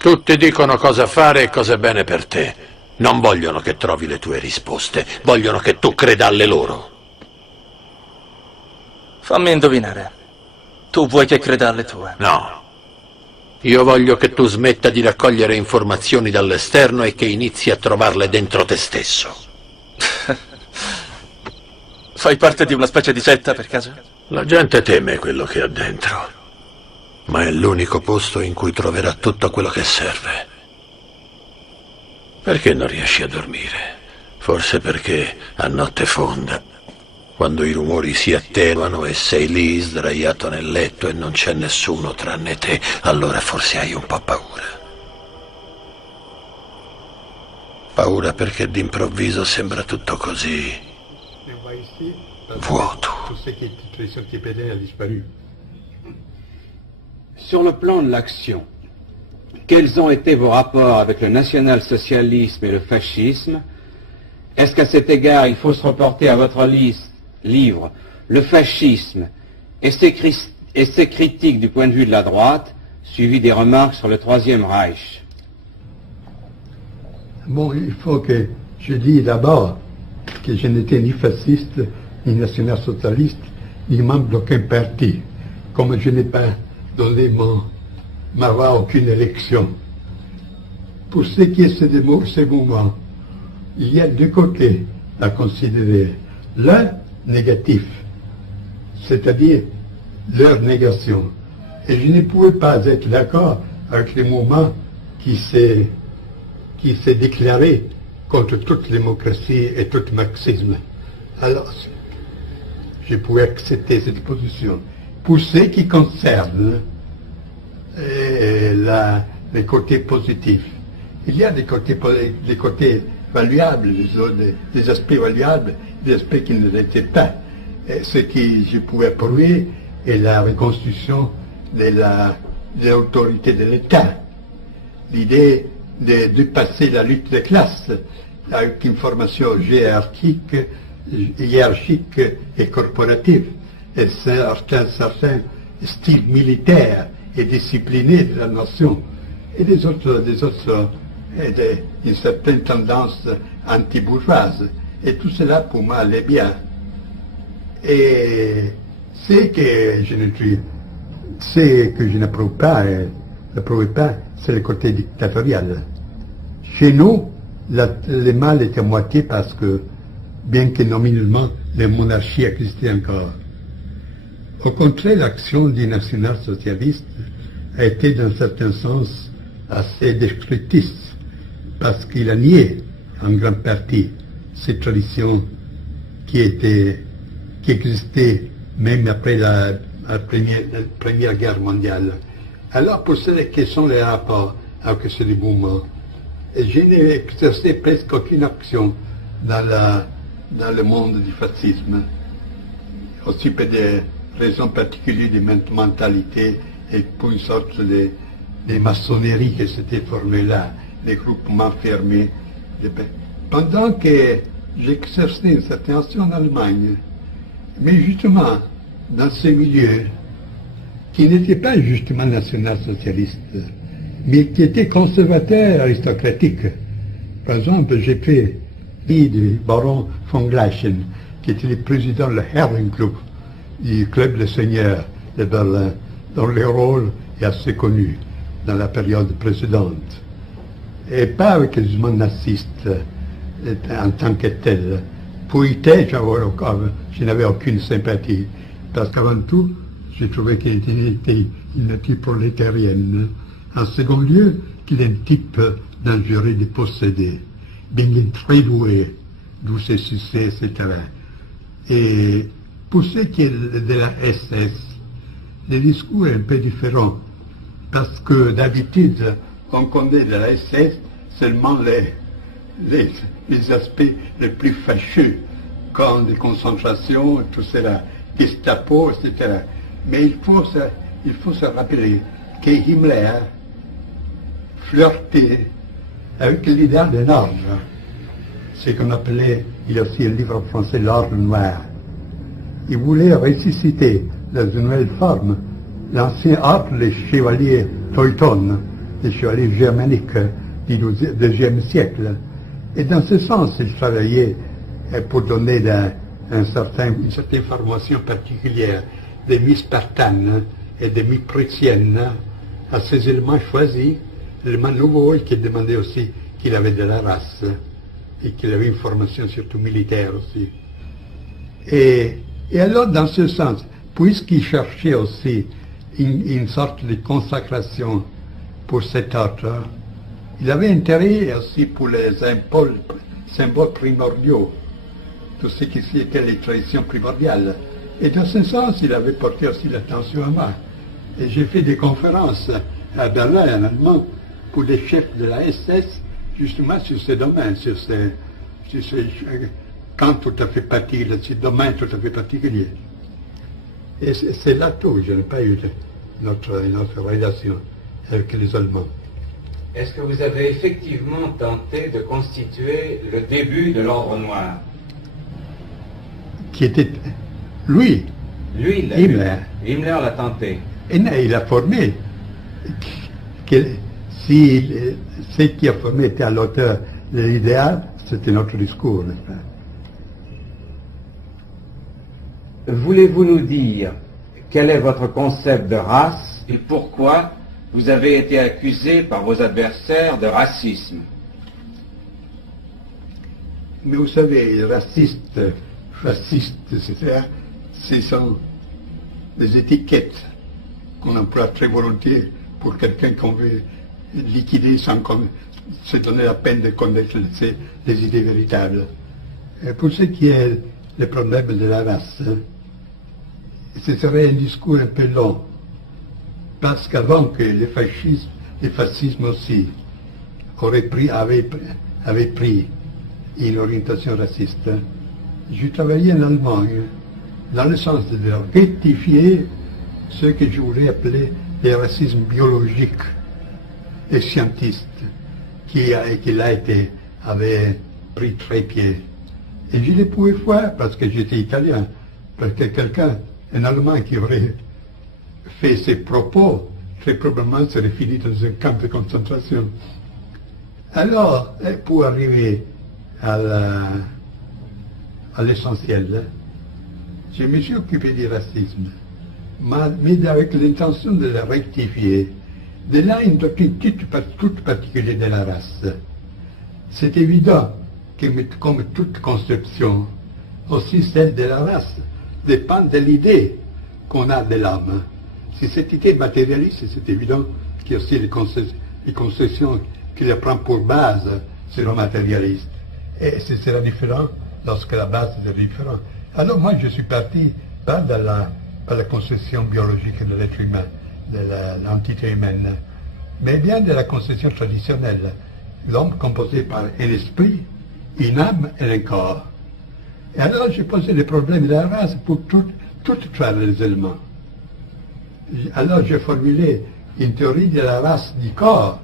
Tutti dicono cosa fare e cosa è bene per te. Non vogliono che trovi le tue risposte, vogliono che tu creda alle loro. Fammi indovinare. Tu vuoi che creda alle tue? No. Io voglio che tu smetta di raccogliere informazioni dall'esterno e che inizi a trovarle dentro te stesso. Fai parte di una specie di setta, per caso? La gente teme quello che ha dentro, ma è l'unico posto in cui troverà tutto quello che serve. Perché non riesci a dormire? Forse perché a notte fonda, quando i rumori si attenuano e sei lì sdraiato nel letto e non c'è nessuno tranne te, allora forse hai un po' paura. Paura perché d'improvviso sembra tutto così vuoto. Sur le plan de l'action, quels ont été vos rapports avec le national-socialisme et le fascisme? Est-ce qu'à cet égard, il faut se reporter à votre livre, Le fascisme et ses critiques du point de vue de la droite, suivi des remarques sur le Troisième Reich? Bon, il faut que je dise d'abord que je n'étais ni fasciste, ni national-socialiste, ni membre d'aucun parti, comme je n'ai pas donné ma voix à aucune élection. Pour ce qui est de ces mouvements, il y a deux côtés à considérer. L'un négatif, c'est-à-dire leur négation. Et je ne pouvais pas être d'accord avec le mouvement qui s'est déclaré contre toute démocratie et tout marxisme. Alors, je pouvais accepter cette position. Pour ce qui concerne les côtés positifs, il y a des côtés valuables, des aspects valuables, des aspects qui ne l'étaient pas. Et ce que je pouvais prouver est la reconstruction de l'autorité de l'État. L'idée de dépasser la lutte des classes avec une formation hiérarchique et corporative, et un certain style militaire et discipliné de la nation, et une certaine tendance anti-bourgeoise. Et tout cela, pour moi, allait bien. Et ce que je n'approuve pas, c'est le côté dictatorial. Chez nous, le mal est à moitié parce que, bien que nominalement, la monarchie existait encore. Au contraire, l'action du national-socialiste a été, d'un certain sens, assez destructrice, parce qu'il a nié, en grande partie, ces traditions qui existaient même après la Première Guerre mondiale. Alors, pour ce qui sont les rapports avec ce mouvement, je n'ai exercé presque aucune action dans le monde du fascisme, aussi pour des raisons particulières de mentalité et pour une sorte de maçonnerie qui s'était formée là, des groupements fermés. Pendant que j'exerçais une certaine action en Allemagne, mais justement dans ce milieu qui n'était pas justement national-socialiste, mais qui était conservateur aristocratique. Par exemple, j'ai fait du baron von Gleichen, qui était le président du Herrenclub, du club des seigneurs de Berlin, dont le rôle est assez connu dans la période précédente. Et pas avec les mouvements nazistes en tant que tel. Pour Hitler, je n'avais aucune sympathie, parce qu'avant tout, j'ai trouvé qu'il était une nature prolétarienne. En second lieu, qu'il est un type dangereux de posséder, bien qu'il est très doué, d'où ses succès, etc. Et pour ce qui est de la SS, le discours est un peu différent, parce que d'habitude, on connaît de la SS seulement les aspects les plus fâcheux, comme les concentrations, tout cela, Gestapo, etc. Mais il faut se rappeler que Himmler flirtait avec l'idéal d'un ordre, ce qu'on appelait, il y a aussi un livre en français, l'ordre noir. Il voulait ressusciter dans une nouvelle forme l'ancien ordre des chevaliers Teuton, des chevaliers germaniques du XIIe siècle. Et dans ce sens, il travaillait pour donner une certaine formation particulière des mythes spartanes et des mythes prussiennes à ces éléments choisis, l'élément nouveau, et qui demandait aussi qu'il avait de la race et qu'il avait une formation surtout militaire aussi. Et alors, dans ce sens, puisqu'il cherchait aussi une sorte de consacration pour cet ordre, il avait intérêt aussi pour les symboles primordiaux, tout ce qui était les traditions primordiales. Et dans ce sens, il avait porté aussi l'attention à moi. Et j'ai fait des conférences à Berlin, en allemand, pour les chefs de la SS, justement sur ces domaines, sur ces camps tout à fait particuliers, ces domaines tout à fait particuliers. Et c'est là tout, je n'ai pas eu notre relation avec les Allemands. Est-ce que vous avez effectivement tenté de constituer le début de l'Ordre Noir? Qui était lui, Himmler. Himmler l'a tenté. Et il a formé. Si ce qui a formé était à l'auteur de l'idéal, c'était notre discours, n'est-ce pas? Voulez-vous nous dire quel est votre concept de race et pourquoi vous avez été accusé par vos adversaires de racisme? Mais vous savez, raciste, fasciste, etc., ce sont des étiquettes qu'on emploie très volontiers pour quelqu'un qu'on veut liquider sans se donner la peine de connaître les idées véritables. Et pour ce qui est le problème de la race, ce serait un discours un peu long, parce qu'avant que le fascisme aussi avait pris une orientation raciste, je travaillais en Allemagne dans le sens de rectifier ce que je voulais appeler le racisme biologique et scientiste qui avait pris très pied. Et je ne pouvais faire parce que j'étais italien, parce que un Allemand qui aurait fait ces propos, très probablement serait fini dans un camp de concentration. Alors, pour arriver à l'essentiel, je me suis occupé du racisme, mais avec l'intention de le rectifier. De là, une doctrine toute particulière de la race. C'est évident que, comme toute conception, aussi celle de la race dépend de l'idée qu'on a de l'homme. Si cette idée est matérialiste, c'est évident qu'il y a aussi les conceptions qu'il prend pour base seront matérialistes. Et ce sera différent lorsque la base est différente. Alors moi, je suis parti pas par la conception biologique de l'être humain, de l'entité humaine, mais bien de la conception traditionnelle. L'homme composé par un esprit, une âme et un corps. Et alors j'ai posé le problème de la race pour toutes les éléments. Alors j'ai formulé une théorie de la race du corps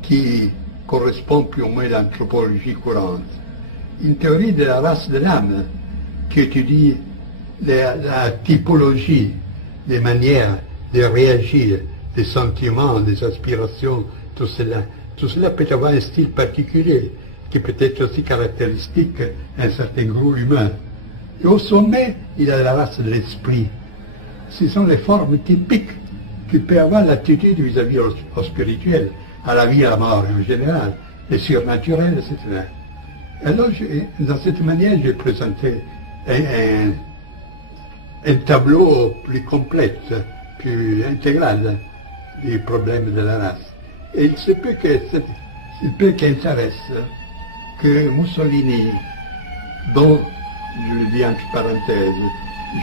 qui correspond plus ou moins à l'anthropologie courante. Une théorie de la race de l'âme qui étudie la typologie, les manières de réagir, des sentiments, des aspirations, tout cela. Tout cela peut avoir un style particulier qui peut être aussi caractéristique d'un certain groupe humain. Et au sommet, il y a la race de l'esprit. Ce sont les formes typiques qui peuvent avoir l'attitude vis-à-vis au spirituel, à la vie et à la mort en général, les surnaturels, etc. Alors, dans cette manière, j'ai présenté un tableau plus complet, plus intégral du problème de la race. Et il se peut qu'intéresse que Mussolini, dont, je le dis entre parenthèses,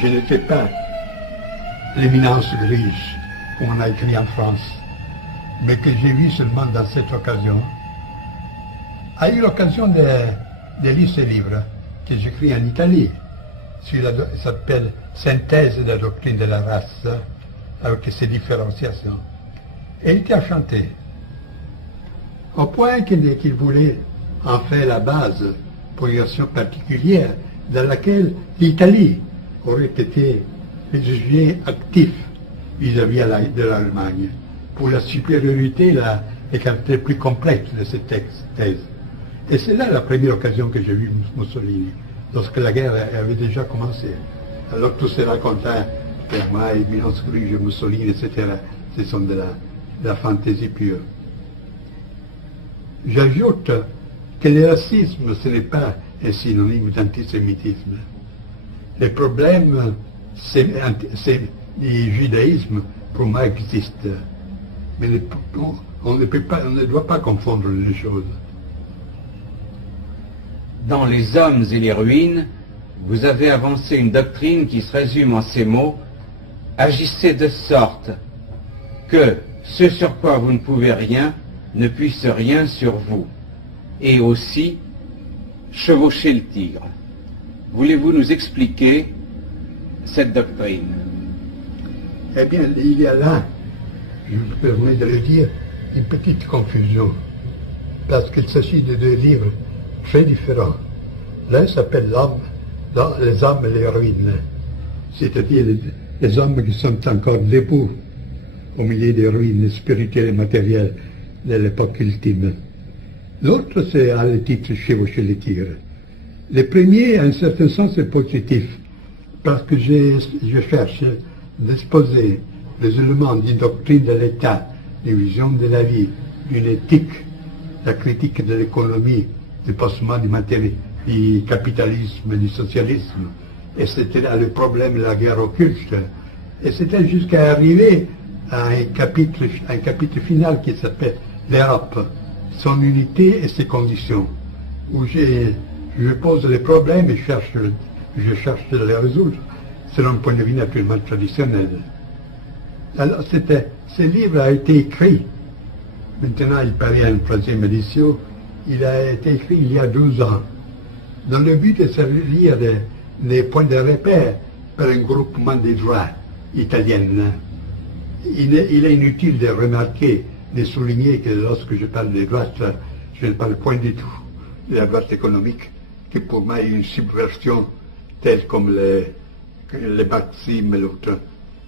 je n'étais pas l'éminence grise, comme on a écrit en France, mais que j'ai vu seulement dans cette occasion, a eu l'occasion de lire ce livre que j'écris en Italie. Ça s'appelle Synthèse de la doctrine de la race, avec ses différenciations. Et il était enchanté, au point qu'il voulait en faire la base pour une action particulière dans laquelle l'Italie aurait été jugée active vis-à-vis de l'Allemagne. pour la supériorité, les caractères plus complexes de cette thèse. Et c'est là la première occasion que j'ai vu Mussolini, lorsque la guerre avait déjà commencé. Alors tout se racontait, moi, Éminence Grise, Mussolini, etc. Ce sont de la fantaisie pure. J'ajoute que le racisme, ce n'est pas un synonyme d'antisémitisme. Le problème, du judaïsme, pour moi, existe. Mais on ne doit pas confondre les choses. Dans Les hommes et les ruines, vous avez avancé une doctrine qui se résume en ces mots: agissez de sorte que ce sur quoi vous ne pouvez rien ne puisse rien sur vous, et aussi chevauchez le tigre. Voulez-vous nous expliquer cette doctrine? Eh bien, il y a là, je me permets de le dire, une petite confusion, parce qu'il s'agit de deux livres très différents. L'un s'appelle Les hommes et les ruines, c'est-à-dire les hommes qui sont encore debout au milieu des ruines spirituelles et matérielles de l'époque ultime. L'autre, c'est le titre Chevaucher les tigres. Le premier, en un certain sens, est positif, parce que je cherche d'exposer les éléments d'une doctrine de l'État, d'une vision de la vie, d'une éthique, la critique de l'économie, du passement du matériel, du capitalisme et du socialisme. Et c'était là le problème de la guerre occulte. Et c'était jusqu'à arriver à un chapitre final qui s'appelle l'Europe, son unité et ses conditions, où je pose les problèmes et je cherche de les résoudre selon un point de vue naturellement traditionnel. Alors ce livre a été écrit, maintenant il paraît à une 3e édition, il a été écrit il y a 12 ans, dans le but de servir des points de repère par un groupement des droits italiennes. Il est inutile de remarquer, de souligner que lorsque je parle de droite, je ne parle point du tout de la droite économique, qui pour moi est une subversion telle comme les marxisme et l'autre.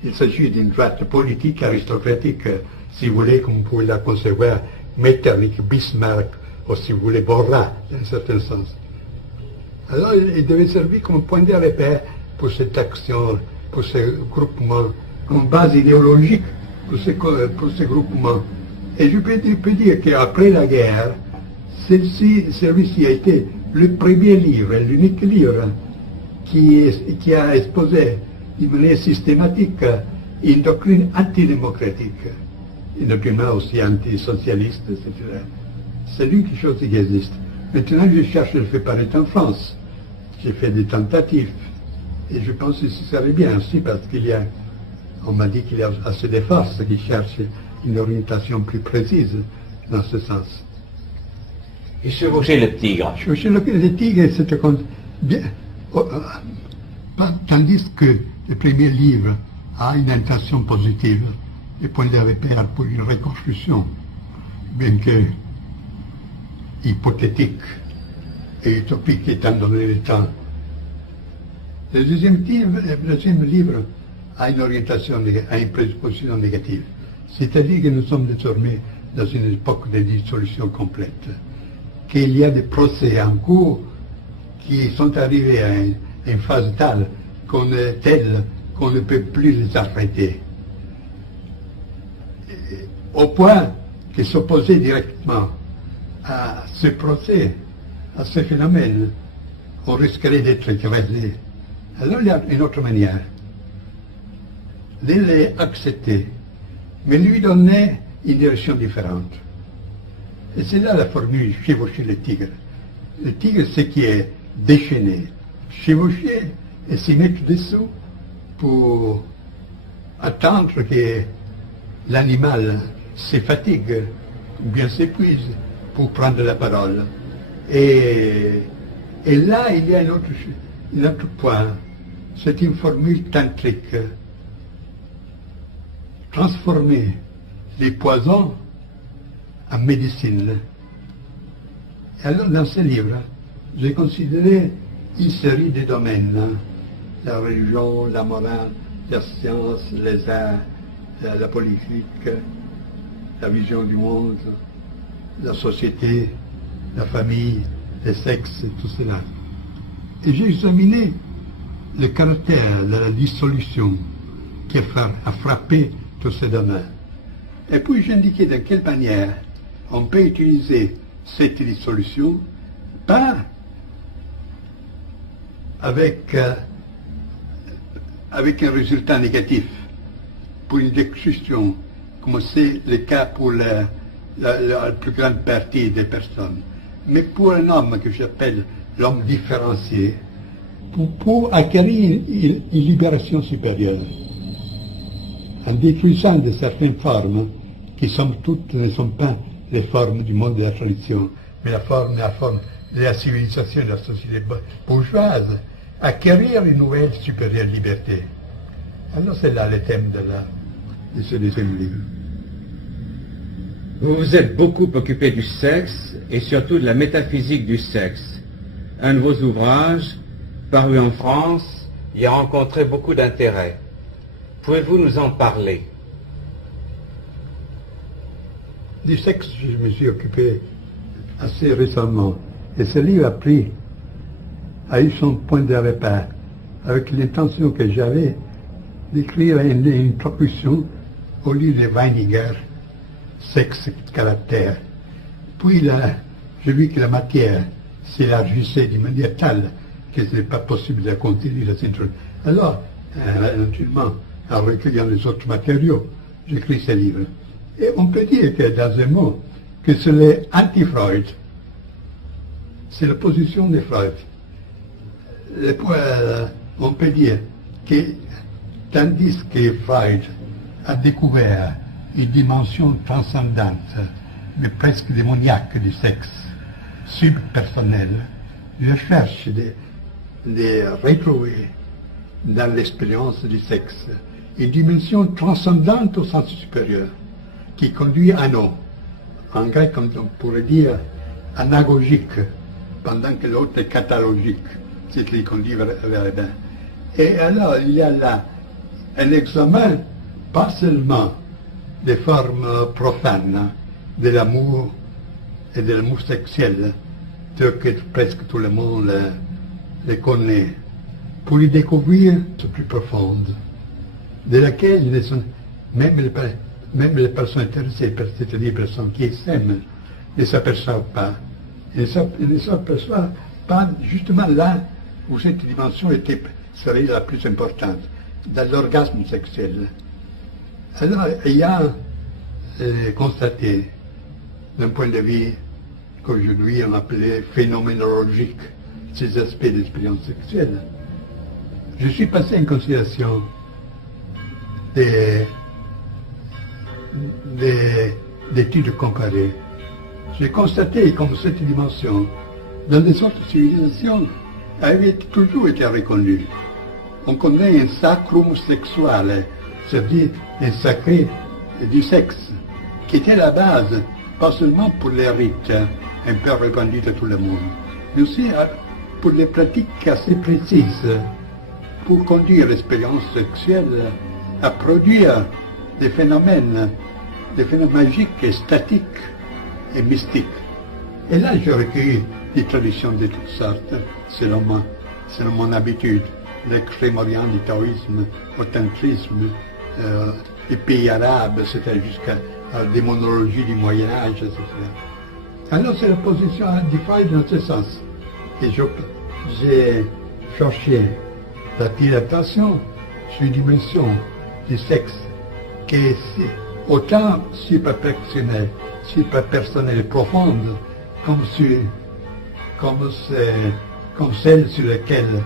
Il s'agit d'une droite politique aristocratique, si vous voulez, comme vous pouvez la concevoir, Metternich, Bismarck, ou si vous voulez, Borra, dans un certain sens. Alors il devait servir comme point de repère pour cette action, pour ce groupement, comme base idéologique pour ce groupement. Et je peux dire qu'après la guerre, celui-ci a été le premier livre, l'unique livre qui a exposé d'une manière systématique une doctrine antidémocratique, une doctrine aussi antisocialiste, etc. C'est l'unique chose qui existe. Maintenant, je cherche à le faire paraître en France. J'ai fait des tentatives. Et je pense que ce serait bien aussi parce on m'a dit qu'il y a assez de forces qui cherchent une orientation plus précise dans ce sens. Et chevaucher le tigre. Chevaucher le tigre, c'est bien. Tandis que le premier livre a une intention positive, le point de repère pour une reconstruction, bien que hypothétique et utopique étant donné le temps. Le deuxième livre a une orientation, a une prédisposition négative. C'est-à-dire que nous sommes désormais dans une époque de dissolution complète, qu'il y a des procès en cours qui sont arrivés à une phase telle qu'on ne peut plus les arrêter. Au point que s'opposer directement à ce procès, à ce phénomène, on risquerait d'être écrasé. Alors il y a une autre manière de les accepter, mais lui donner une direction différente. Et c'est là la formule chevaucher le tigre. Le tigre, c'est qui est déchaîné, chevaucher et s'y mettre dessous pour attendre que l'animal se fatigue ou bien s'épuise pour prendre la parole. Et là, il y a un autre point. C'est une formule tantrique. Transformer les poisons en médecine. Et alors, dans ce livre, j'ai considéré une série de domaines. La religion, la morale, la science, les arts, la politique, la vision du monde, la société, la famille, le sexe, tout cela. Et j'ai examiné le caractère de la dissolution qui a frappé tous ces domaines. Et puis j'indiquais de quelle manière on peut utiliser cette dissolution, pas avec un résultat négatif pour une destruction, comme c'est le cas pour la plus grande partie des personnes, mais pour un homme que j'appelle l'homme différencié, pour acquérir une libération supérieure, en détruisant de certaines formes qui somme toute ne sont pas les formes du monde de la tradition, mais la forme de la civilisation de la société bourgeoise, acquérir une nouvelle supérieure liberté. Alors c'est là le thème de ce deuxième livre. Vous vous êtes beaucoup occupé du sexe et surtout de la métaphysique du sexe. Un de vos ouvrages, paru en France, y a rencontré beaucoup d'intérêt. Pouvez-vous nous en parler? Du sexe, je me suis occupé assez récemment. Et ce livre a eu son point de repère, avec l'intention que j'avais d'écrire une introduction au livre de Weininger, Sexe, caractère. Puis là, j'ai vu que la matière s'élargissait d'une manière telle que ce n'est pas possible de continuer la synthèse. Alors, naturellement, en recueillant les autres matériaux, j'écris ce livre. Et on peut dire que, dans un mot, que c'est l'anti-Freud. C'est la position de Freud. On peut dire que, tandis que Freud a découvert une dimension transcendante, mais presque démoniaque du sexe, subpersonnel, je cherche de retrouver dans l'expérience du sexe une dimension transcendante au sens supérieur, qui conduit à nous. En grec, comme on pourrait dire, anagogique, pendant que l'autre est catalogique, c'est ce qui conduit vers le bien. Et alors, il y a là un examen, pas seulement des formes profanes de l'amour et de l'amour sexuel, tel que presque tout le monde les connaît, pour y découvrir ce plus profonde, de laquelle même les personnes intéressées, c'est-à-dire les personnes qui s'aiment, ne s'aperçoivent pas. Ils ne s'aperçoivent pas justement là où cette dimension serait la plus importante, dans l'orgasme sexuel. Alors, il y a constaté, d'un point de vue qu'aujourd'hui on appelait phénoménologique, ces aspects d'expérience sexuelle. Je suis passé en considération d'études comparées. J'ai constaté comme cette dimension, dans les autres civilisations, avait toujours été reconnue. On connaît un sacrum sexual, c'est-à-dire un sacré du sexe, qui était la base, pas seulement pour les rites un peu répandus de tout le monde, mais aussi pour les pratiques assez précises, pour conduire l'expérience sexuelle à produire des phénomènes magiques et statiques et mystiques. Et là, j'ai recueilli des traditions de toutes sortes, selon mon habitude, le Crème-Orient, du taoïsme, au tantrisme, les pays arabes, c'était jusqu'à la démonologie du Moyen-Âge, etc. Alors, c'est la position du Freud dans ce sens. Et j'ai cherché d'attirer l'attention sur une dimension du sexe qui est autant superpersonnelle et profonde comme celle sur laquelle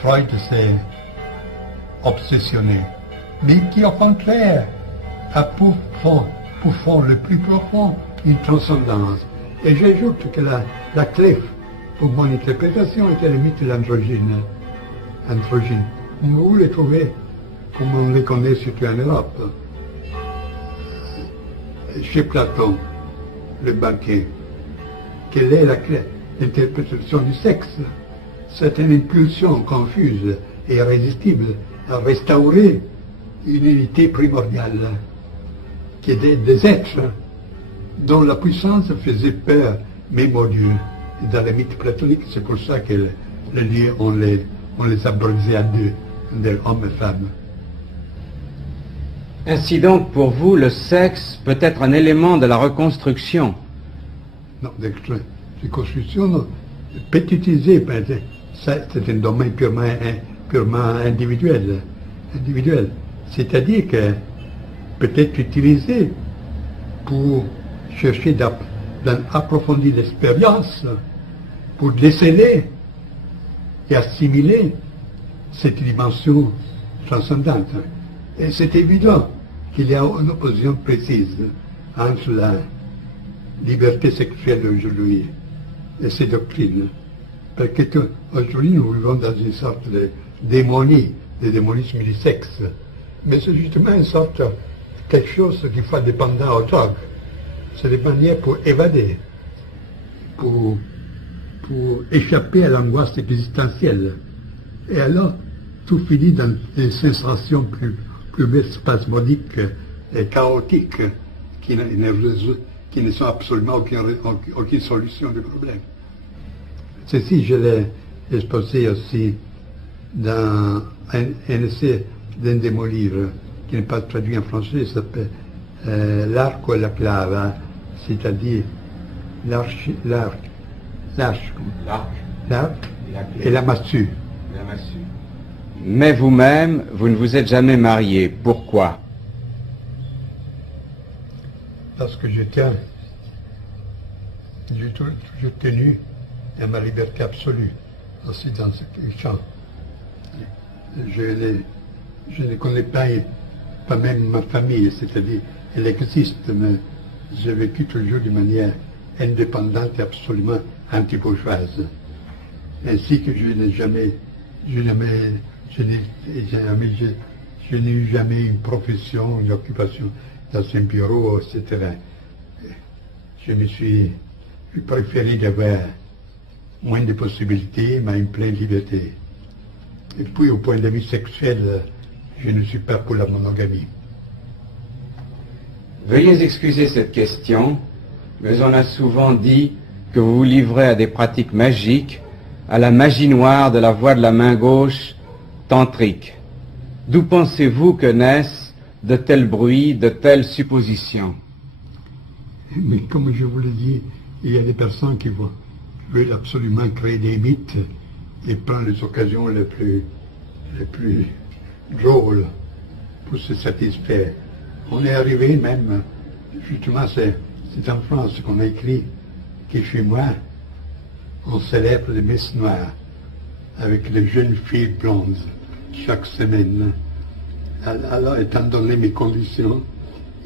Freud s'est obsessionné, mais qui au contraire a pour fond le plus profond une transcendance. Et j'ajoute que la clé pour mon interprétation était le mythe de l'androgyne. Vous les trouvez comme on les connaît surtout en Europe. Chez Platon, le banquet, quelle est l'interprétation du sexe? C'est une impulsion confuse et irrésistible à restaurer une unité primordiale qui étaient des êtres dont la puissance faisait peur même aux dieux. Et dans les mythes platoniques, c'est pour ça que les dieux, on les a brisés à deux, hommes et femmes. Ainsi donc, pour vous, le sexe peut être un élément de la reconstruction. Non, de reconstruction, non. Pétitisé, ça c'est un domaine purement individuel. C'est-à-dire que peut-être utilisé pour chercher d'approfondir l'expérience, pour déceler et assimiler cette dimension transcendante. Et c'est évident qu'il y a une opposition précise entre la liberté sexuelle d'aujourd'hui et ces doctrines. Parce qu'aujourd'hui, nous vivons dans une sorte de démonisme du sexe. Mais c'est justement une sorte de quelque chose qui fait dépendant aux drogues. C'est des manières pour évader, pour échapper à l'angoisse existentielle. Et alors, tout finit dans des sensations plus spasmodiques et chaotiques qui ne sont absolument aucune solution du problème. Ceci, je l'ai exposé aussi dans un essai d'un de mes livres, qui n'est pas traduit en français, s'appelle L'arco et la clava, c'est-à-dire l'arc et la massue. Mais vous-même, vous ne vous êtes jamais marié. Pourquoi? Parce que j'ai toujours tenu à ma liberté absolue, aussi dans ce champ. Je ne connais pas même ma famille, c'est-à-dire, elle existe, mais j'ai vécu toujours de manière indépendante et absolument anti-bourgeoise. Ainsi que je n'ai eu jamais une profession, une occupation dans un bureau, etc. Je préféré d'avoir moins de possibilités, mais une pleine liberté. Et puis, au point de vue sexuel, je ne suis pas pour la monogamie. Veuillez excuser cette question, mais on a souvent dit que vous vous livrez à des pratiques magiques, à la magie noire de la voie de la main gauche tantrique. D'où pensez-vous que naissent de tels bruits, de telles suppositions? Mais comme je vous l'ai dit, il y a des personnes qui veulent absolument créer des mythes et prendre les occasions les plus drôles pour se satisfaire. On est arrivé même, justement, c'est en France qu'on a écrit que chez moi, on célèbre les messes noires avec les jeunes filles blondes chaque semaine. Alors, étant donné mes conditions,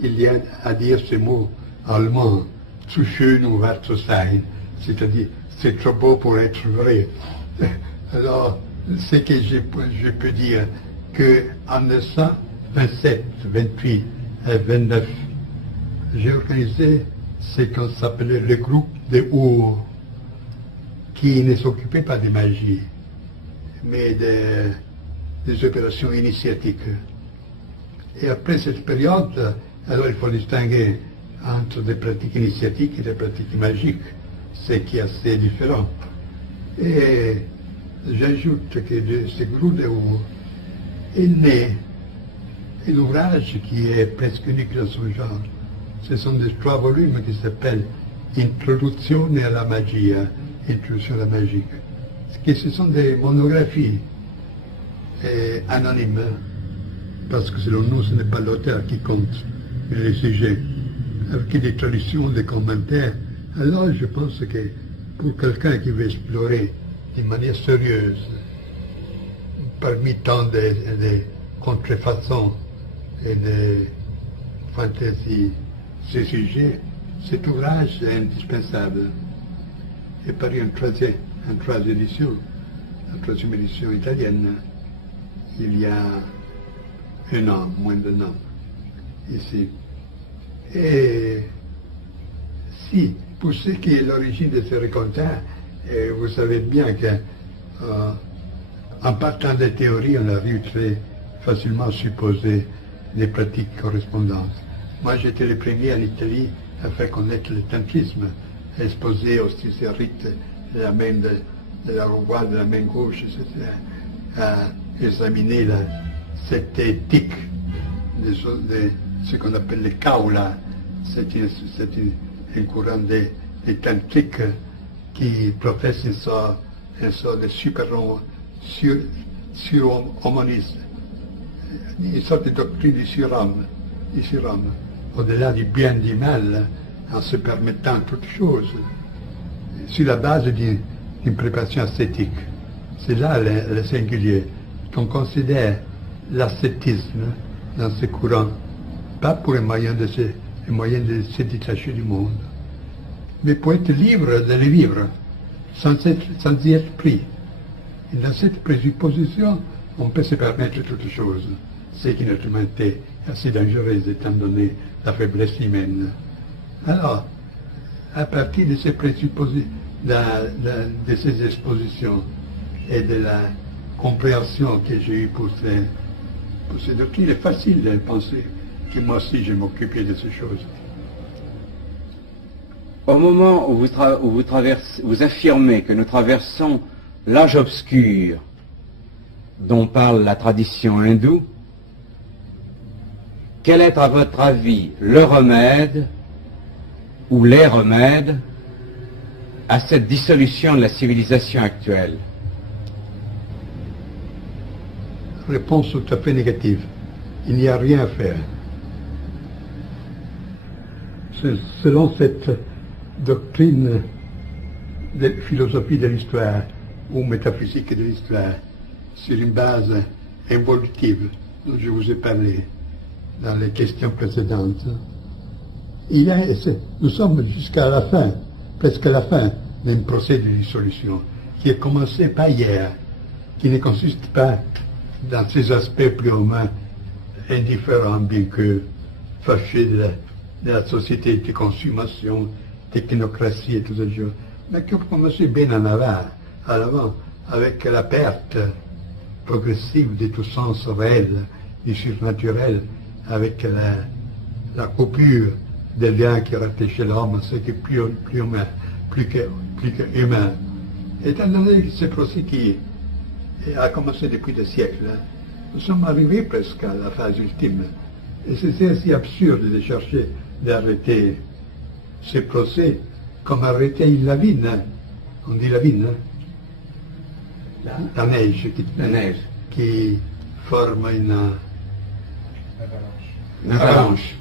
il y a à dire ce mot allemand, zu schön um wahr zu sein, c'est-à-dire c'est trop beau pour être vrai. Alors, ce que je peux dire, qu'en 1927, 28 et 29, j'ai organisé ce qu'on s'appelait le groupe des Our, qui ne s'occupait pas de magie, mais des opérations initiatiques. Et après cette période, alors il faut distinguer entre des pratiques initiatiques et des pratiques magiques, ce qui est assez différent. Et j'ajoute que de ce groupe de Our est né un ouvrage qui est presque unique dans son genre. Ce sont des 3 volumes qui s'appellent Introduzione alla magia, Introduction à la magie. Ce sont des monographies anonymes, parce que selon nous, ce n'est pas l'auteur qui compte, mais le sujet, avec des traductions, des commentaires. Alors je pense que pour quelqu'un qui veut explorer d'une manière sérieuse, parmi tant de contrefaçons et de fantaisies, ce sujet, cet ouvrage est indispensable. Et paru en troisième édition italienne, il y a un an, moins d'un an, ici. Et si, pour ce qui est l'origine de ce raconteur, vous savez bien qu'en partant des théories, on arrive très facilement à supposer des pratiques correspondantes. Moi, j'étais le premier en Italie à faire connaître le tantrisme, à exposer aussi ces rites de la main de la droite, de la main gauche, etc., à examiner cette éthique de ce qu'on appelle le kaula. C'est un courant de tantrique qui professe une sorte de surhumanisme, une sorte de doctrine du surhomme, au-delà du bien et du mal, en se permettant toutes choses, sur la base d'une préparation ascétique. C'est là le singulier, qu'on considère l'ascétisme dans ce courant, pas pour un moyen de se détacher du monde, mais pour être libre de le vivre, sans y être pris. Et dans cette présupposition, on peut se permettre toutes choses, ce qui naturellement était assez dangereux étant donné la faiblesse humaine. Alors, à partir de ces présuppositions, de ces expositions et de la compréhension que j'ai eue pour ces doctrines, il est facile de penser que moi aussi je m'occupais de ces choses. Au moment où vous affirmez que nous traversons l'âge obscur dont parle la tradition hindoue, quel est à votre avis le remède ou les remèdes à cette dissolution de la civilisation actuelle? Réponse tout à fait négative. Il n'y a rien à faire. Selon cette doctrine de philosophie de l'histoire ou métaphysique de l'histoire, sur une base involutive dont je vous ai parlé dans les questions précédentes, nous sommes jusqu'à la fin, presque à la fin d'un procès de dissolution qui a commencé pas hier, qui ne consiste pas dans ses aspects purement indifférents, bien que fâchés de la société de consommation, technocratie et tout ça, mais qui a commencé bien en avant, avec la perte progressive de tout sens réel, du surnaturel, avec la coupure des liens qui rattachaient l'homme à ce qui est plus humain, plus que humain. Étant donné que ce procès qui a commencé depuis des siècles, nous sommes arrivés presque à la phase ultime. Et c'est assez absurde de chercher d'arrêter ce procès comme arrêter une lavine. On dit lavine, la neige qui forme une avalanche.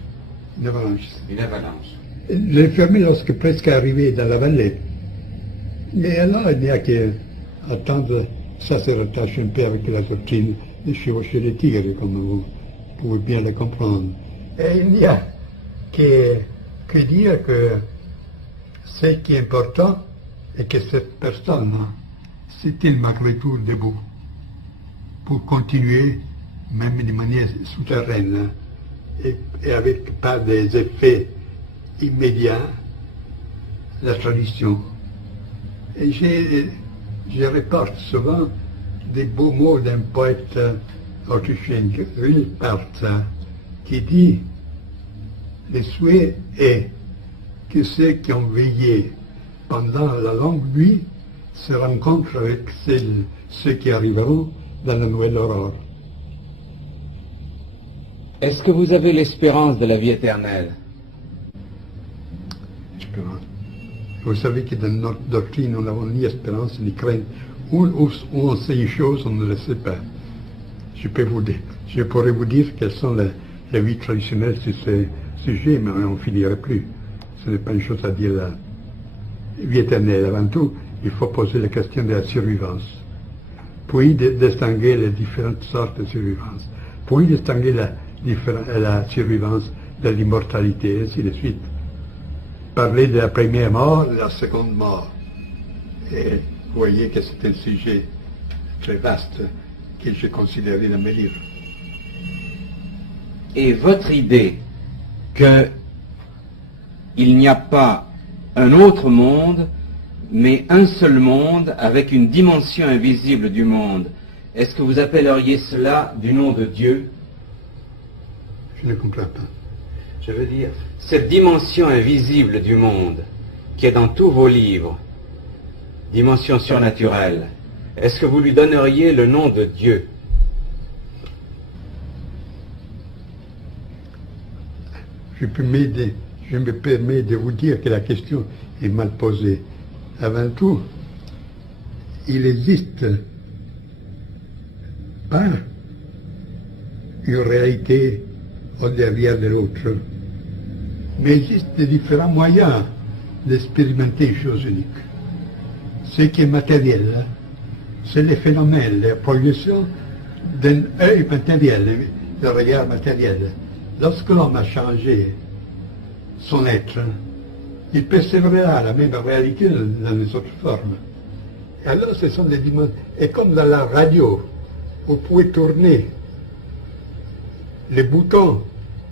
Le fermer lorsque presque arrivé dans la vallée. Mais alors, il n'y a qu'à attendre, ça se rattache un peu avec la doctrine de chevaucher les tigres, comme vous pouvez bien le comprendre. Et il n'y a que dire que ce qui est important est que cette personne s'est-il malgré tout debout pour continuer, même de manière souterraine, et avec pas des effets immédiats, la tradition. Et je reporte souvent des beaux mots d'un poète autrichien, Rilpart, qui dit « Le souhait est que ceux qui ont veillé pendant la longue nuit se rencontrent avec ceux qui arriveront dans la nouvelle aurore. » Est-ce que vous avez l'espérance de la vie éternelle? Espérance. Vous savez que dans notre doctrine, nous n'avons ni espérance ni crainte. Où on sait une chose, on ne le sait pas. Je pourrais vous dire quelles sont les vies traditionnelles sur ce sujet, mais on ne finirait plus. Ce n'est pas une chose à dire là. Vie éternelle, avant tout, il faut poser la question de la survivance. Puis distinguer les différentes sortes de survivance. Puis distinguer la survivance de l'immortalité, et ainsi de suite. Parler de la première mort, de la seconde mort. Et vous voyez que c'est un sujet très vaste que j'ai considéré dans mes livres. Et votre idée qu'il n'y a pas un autre monde, mais un seul monde avec une dimension invisible du monde, est-ce que vous appelleriez cela du nom de Dieu? Je ne comprends pas. Je veux dire, cette dimension invisible du monde, qui est dans tous vos livres, dimension surnaturelle, est-ce que vous lui donneriez le nom de Dieu? Je me permets de vous dire que la question est mal posée. Avant tout, il n'existe pas une réalité au derrière de l'autre, mais il existe différents moyens d'expérimenter une chose unique. Ce qui est matériel, c'est les phénomènes, la projection d'un œil matériel, le regard matériel. Lorsque l'homme a changé son être, il persévérera la même réalité dans les autres formes. Et alors ce sont des dimensions. Et comme dans la radio, vous pouvez tourner les boutons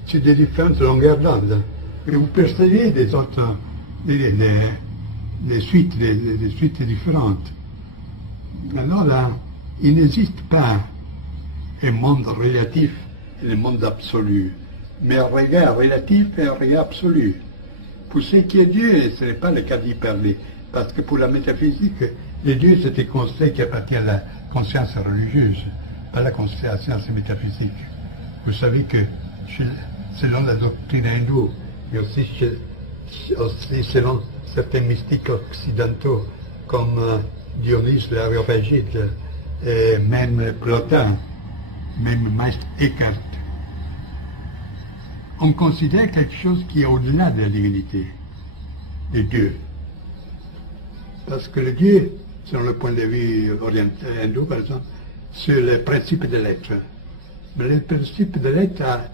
sur des différentes longueurs d'onde, et vous percevez des autres, des suites différentes. Alors là, il n'existe pas un monde relatif et un monde absolu, mais un regard relatif et un regard absolu. Pour ce qui est Dieu, ce n'est pas le cas d'y parler, parce que pour la métaphysique, le Dieu c'est un concept qui appartient à la conscience religieuse, pas à la science métaphysique. Vous savez que selon la doctrine hindoue, et aussi selon certains mystiques occidentaux, comme Dionys l'Aréopagite, et même Plotin, même Maître Eckhart, on considère quelque chose qui est au-delà de la divinité, de Dieu. Parce que le Dieu, selon le point de vue oriental hindou par exemple, c'est le principe de l'être. Mais le principe de l'être a,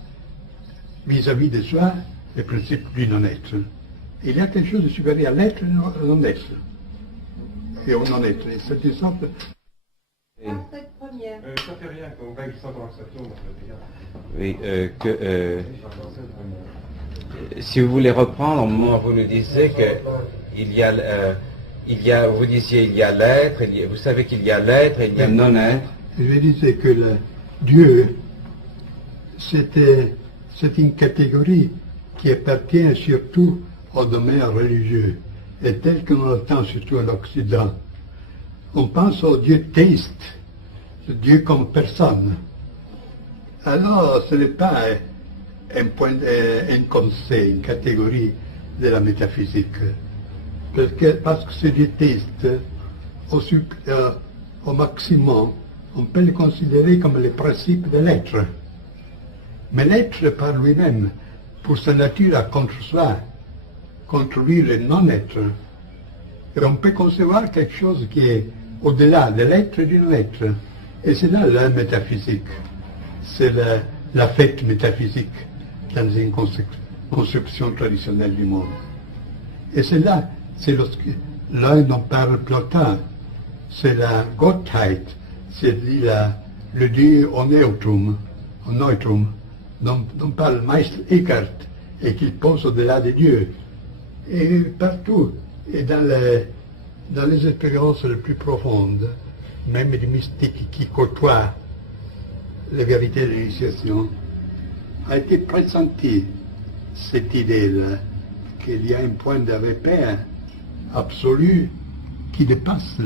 vis-à-vis de soi, le principe du non-être. Il y a quelque chose de supérieur à l'être et au non-être. Et au non-être. Et c'est une sorte... Ça fait rien, qu'on va sans conversation. Oui, si vous voulez reprendre, au moment où vous nous disiez vous disiez il y a l'être, vous savez qu'il y a l'être et il y a le non-être. Je disais que Dieu, c'est une catégorie qui appartient surtout au domaine religieux, et tel que l'on l'entend surtout en Occident. On pense au Dieu théiste, Dieu comme personne. Alors, ce n'est pas un concept, une catégorie de la métaphysique. Parce que ce Dieu théiste, au maximum, on peut le considérer comme le principe de l'être. Mais l'être par lui-même, pour sa nature, a contre soi, contre lui le non-être. Et on peut concevoir quelque chose qui est au-delà de l'être et du non-être. Et c'est là la métaphysique. C'est l'affect métaphysique dans une conception traditionnelle du monde. Et c'est là, c'est l'un dont parle Plotin, c'est la Gottheit, c'est le Dieu au neutrum, dont parle Meister Eckhart, et qu'il pose au-delà de Dieu. Et partout, et dans les expériences les plus profondes, même les mystiques qui côtoient les vérités de l'initiation, a été pressenti cette idée-là, qu'il y a un point de repère absolu qui dépasse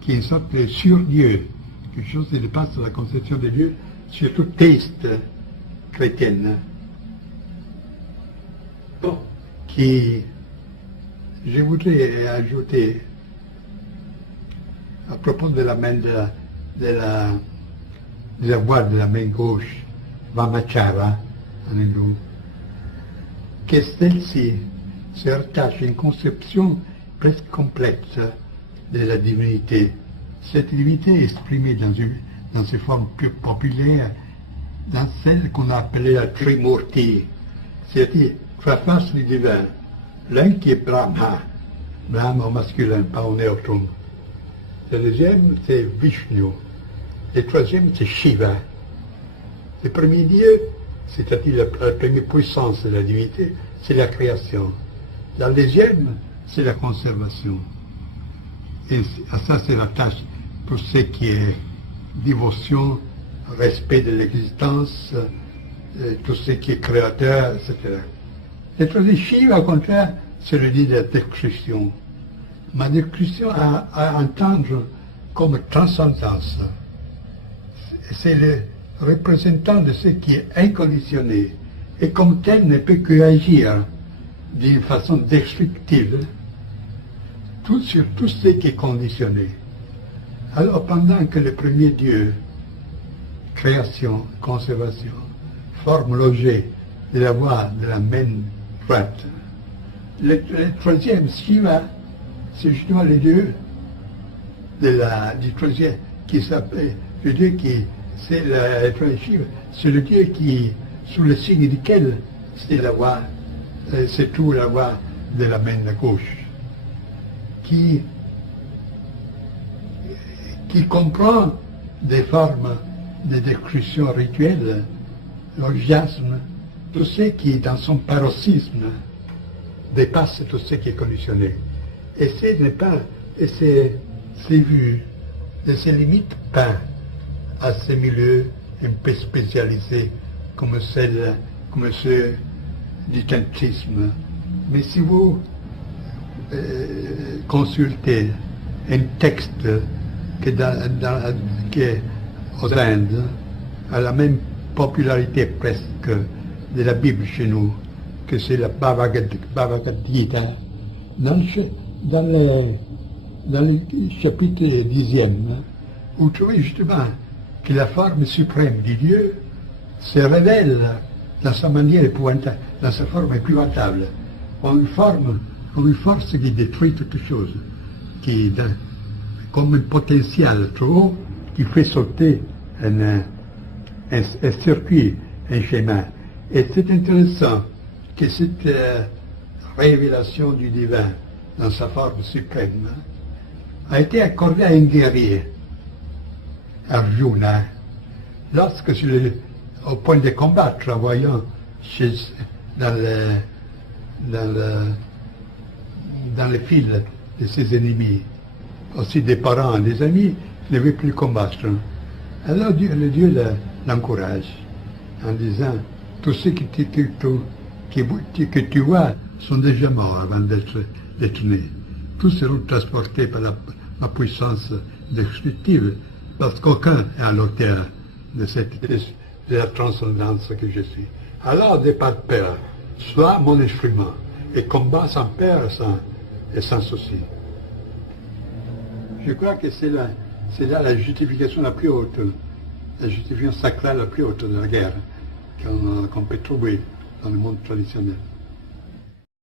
qui est une sorte de sur-Dieu, quelque chose qui dépasse la conception de Dieu, surtout théiste chrétienne, qui, je voudrais ajouter, à propos de la main de la voix de la main gauche, Vamachara, en hindou, que celle-ci se rattache à une conception presque complète de la divinité. Cette divinité est exprimée dans ses formes plus populaires, dans celle qu'on a appelée la Trimurti, c'est-à-dire trois faces du divin. L'un qui est Brahma, Brahma au masculin, pas au neutrum. Le deuxième, c'est Vishnu. Le troisième, c'est Shiva. Le premier Dieu, c'est-à-dire la première puissance de la divinité, c'est la création. La deuxième, c'est la conservation. Et ça, c'est la tâche pour ce qui est dévotion, respect de l'existence, tout ce qui est créateur, etc. Le troisième Shiva, au contraire, c'est le dit de la destruction. Ma destruction à entendre comme transcendance. C'est le représentant de ce qui est inconditionné, et comme tel ne peut que agir d'une façon destructive sur tout ce qui est conditionné. Alors pendant que le premier Dieu, création, conservation, forme l'objet de la voie de la main droite, le troisième Shiva, c'est justement le Dieu du troisième qui s'appelle, le Dieu qui, c'est le troisième Shiva, c'est le Dieu qui, sous le signe duquel c'est la voie, c'est tout la voie de la main gauche, qui comprend des formes de destruction rituelle, l'orgiasme, tout ce qui, dans son paroxysme, dépasse tout ce qui est conditionné. Et ce n'est pas, et c'est vu, ne se limite pas à ces milieux un peu spécialisés comme ceux du tantrisme. Mais si vous consultez un texte qui aux Indes a la même popularité presque de la Bible chez nous, que c'est la Bhagavad Gita, dans le chapitre 10e, vous trouvez justement que la forme suprême du Dieu se révèle dans sa manière épouvantable, dans sa forme épouvantable, en une force qui détruit toute chose, qui comme un potentiel trop haut qui fait sauter un circuit, un schéma. Et c'est intéressant que cette révélation du divin dans sa forme suprême a été accordée à un guerrier, Arjuna, lorsque au point de combattre, en voyant dans le fil de ses ennemis, aussi des parents, des amis, ne veut plus combattre. Alors le Dieu l'encourage en disant, tous ceux que tu vois sont déjà morts avant d'être nés. Tous seront transportés par la puissance destructive, parce qu'aucun est à l'auteur de la transcendance que je suis. Alors, n'aie pas de peur, sois mon instrument, et combat sans peur et sans souci. Je crois que c'est là la justification la plus haute, la justification sacrale la plus haute de la guerre qu'on peut trouver dans le monde traditionnel.